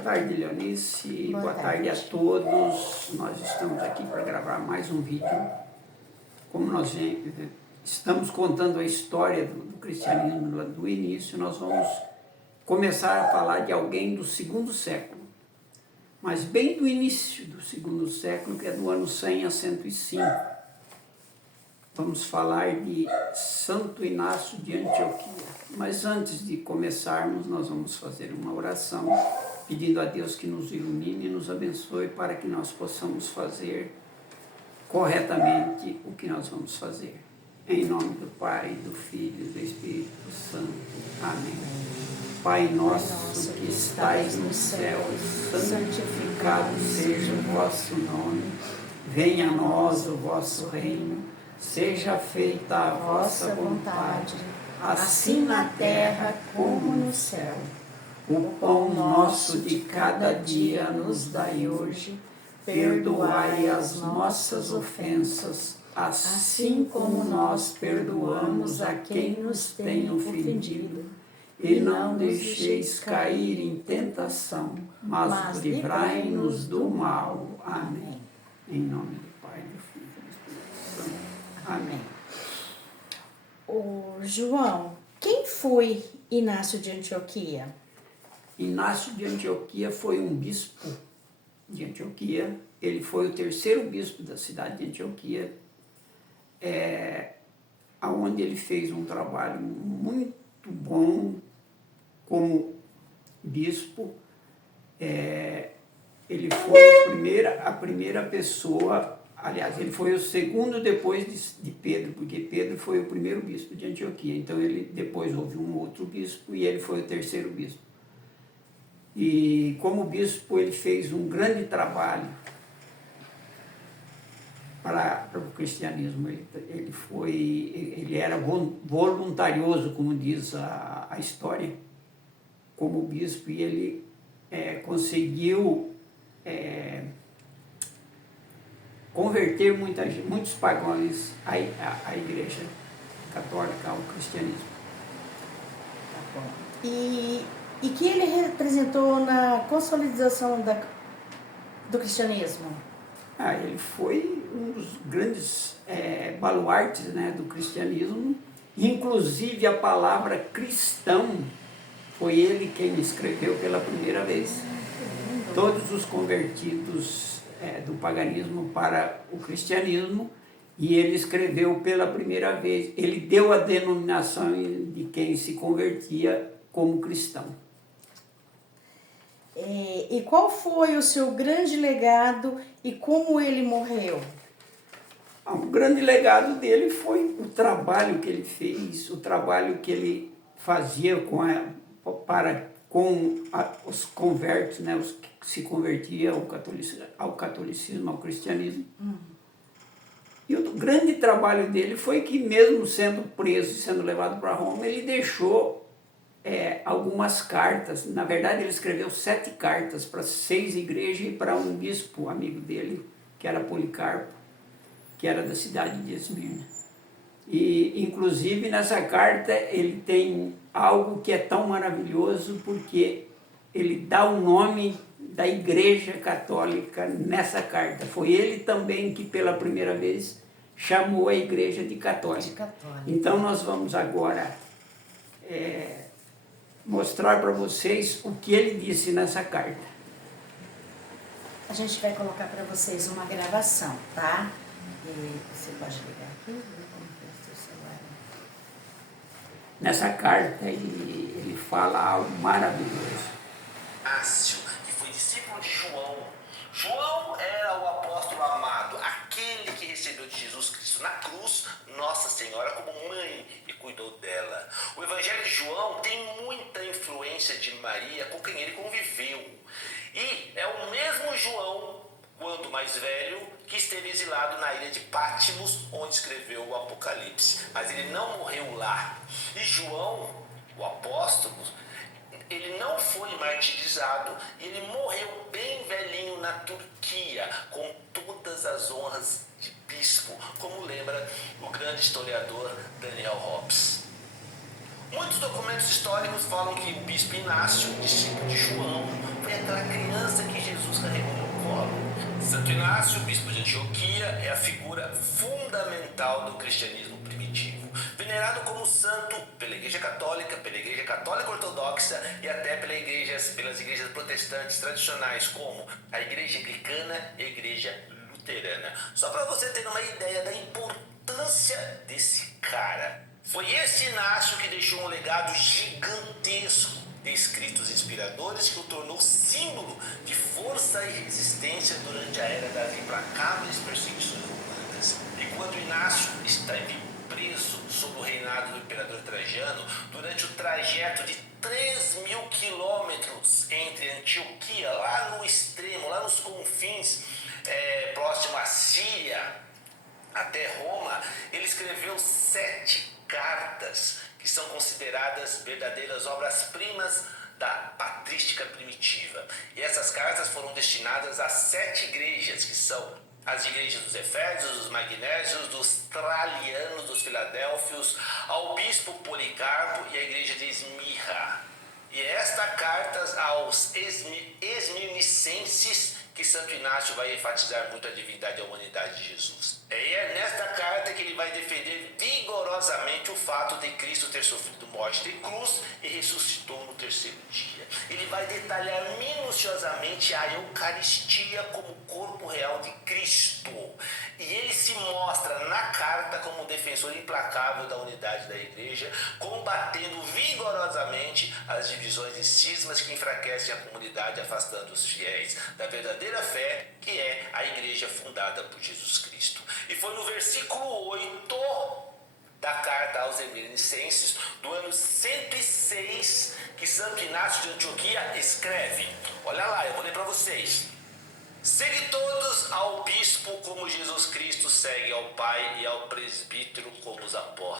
tarde, Leonice. Boa tarde a todos. Nós estamos aqui para gravar mais um vídeo. Como nós estamos contando a história do cristianismo do início, nós vamos começar a falar de alguém do segundo século. Mas bem do início do segundo século, que é do ano 100 a 105. Vamos falar de Santo Inácio de Antioquia. Mas antes de começarmos, nós vamos fazer uma oração, pedindo a Deus que nos ilumine e nos abençoe para que nós possamos fazer corretamente o que nós vamos fazer. Em nome do Pai, do Filho e do Espírito Santo. Amém. Pai nosso que estais nos céus, santificado seja o vosso nome. Venha a nós o vosso reino. Seja feita a vossa vontade, assim na terra como no céu. O pão nosso de cada dia nos dai hoje. Perdoai as nossas ofensas, assim como nós perdoamos a quem nos tem ofendido. E não deixeis cair em tentação, mas livrai-nos do mal. Amém. Em nome do Pai, do Filho e do Espírito Santo. Amém. Ô, João, quem foi Inácio de Antioquia? Inácio de Antioquia foi um bispo de Antioquia. Ele foi o terceiro bispo da cidade de Antioquia, onde ele fez um trabalho muito bom como bispo. Ele foi a primeira pessoa. Aliás, ele foi o segundo depois de Pedro, porque Pedro foi o primeiro bispo de Antioquia. Então, depois houve um outro bispo e ele foi o terceiro bispo. E como bispo, ele fez um grande trabalho para o cristianismo. Ele era voluntarioso, como diz a história, como bispo, e ele conseguiu converter muitos pagãos à igreja católica, ao cristianismo. Tá bom. E que ele representou na consolidação do cristianismo? Ele foi um dos grandes baluartes, né, do cristianismo. Inclusive a palavra cristão foi ele quem escreveu pela primeira vez. Todos os convertidos do paganismo para o cristianismo, e ele escreveu pela primeira vez. Ele deu a denominação de quem se convertia como cristão. E qual foi o seu grande legado e como ele morreu? O grande legado dele foi o trabalho que ele fez, o trabalho que ele fazia com os convertos, né, os que se convertiam ao catolicismo, ao cristianismo. E o grande trabalho dele foi que, mesmo sendo preso e sendo levado para Roma, ele deixou algumas cartas. Na verdade, ele escreveu 7 cartas para 6 igrejas e para um bispo amigo dele, que era Policarpo, que era da cidade de Esmirna. E, inclusive, nessa carta, ele tem algo que é tão maravilhoso, porque ele dá o nome da Igreja Católica nessa carta. Foi ele também que, pela primeira vez, chamou a Igreja de católica. Então, nós vamos agora mostrar para vocês o que ele disse nessa carta. A gente vai colocar para vocês uma gravação, tá? Você pode ligar aqui? Nessa carta, ele fala algo maravilhoso. Inácio, que foi discípulo de João. João era o apóstolo amado, aquele que recebeu de Jesus Cristo na cruz Nossa Senhora como mãe e cuidou dela. O Evangelho de João tem muita influência de Maria, com quem ele conviveu. E é o mesmo João, quando mais velho, que esteve exilado na ilha de Patmos, onde escreveu o Apocalipse. Mas ele não morreu lá. E João, o apóstolo, ele não foi martirizado e ele morreu bem velhinho na Turquia, com todas as honras de bispo, como lembra o grande historiador Daniel Hobbes. Muitos documentos históricos falam que o bispo Inácio, discípulo de João, foi aquela criança que Jesus carregou no colo. Santo Inácio, bispo de Antioquia, é a figura fundamental do cristianismo primitivo, venerado como santo pela Igreja Católica Ortodoxa e até pelas igrejas protestantes tradicionais, como a Igreja Anglicana e a Igreja Luterana. Só para você ter uma ideia da importância desse cara. Foi esse Inácio que deixou um legado gigantesco de escritos inspiradores que o tornou símbolo de força e resistência durante a era das implacáveis perseguições romanas. E quando Inácio esteve preso sob o reinado do imperador Trajano, durante o trajeto de 3.000 quilômetros entre Antioquia, lá no extremo, lá nos confins, próximo à Síria, até Roma, ele escreveu 7 cartas que são consideradas verdadeiras obras-primas da patrística primitiva. E essas cartas foram destinadas a 7 igrejas, que são as igrejas dos Efésios, dos Magnésios, dos Tralianos, dos Filadélfios, ao bispo Policarpo e à igreja de Esmirra. E esta carta aos esmirnicenses que Santo Inácio vai enfatizar muito a divindade e a humanidade de Jesus. E é nesta carta que ele vai defender vigorosamente o fato de Cristo ter sofrido morte de cruz e ressuscitou no terceiro dia. Ele vai detalhar minuciosamente a Eucaristia como corpo real de Cristo. E ele se mostra na carta como um defensor implacável da unidade da igreja, combatendo vigorosamente as divisões e cismas que enfraquecem a comunidade, afastando os fiéis da verdadeira fé, que é a igreja fundada por Jesus Cristo. E foi no versículo 8 da carta aos Esmirnicenses, do ano 106, que Santo Inácio de Antioquia escreve. Olha lá, eu vou ler para vocês. Segue todos ao bispo como Jesus Cristo segue ao Pai e ao presbítero como os apóstolos.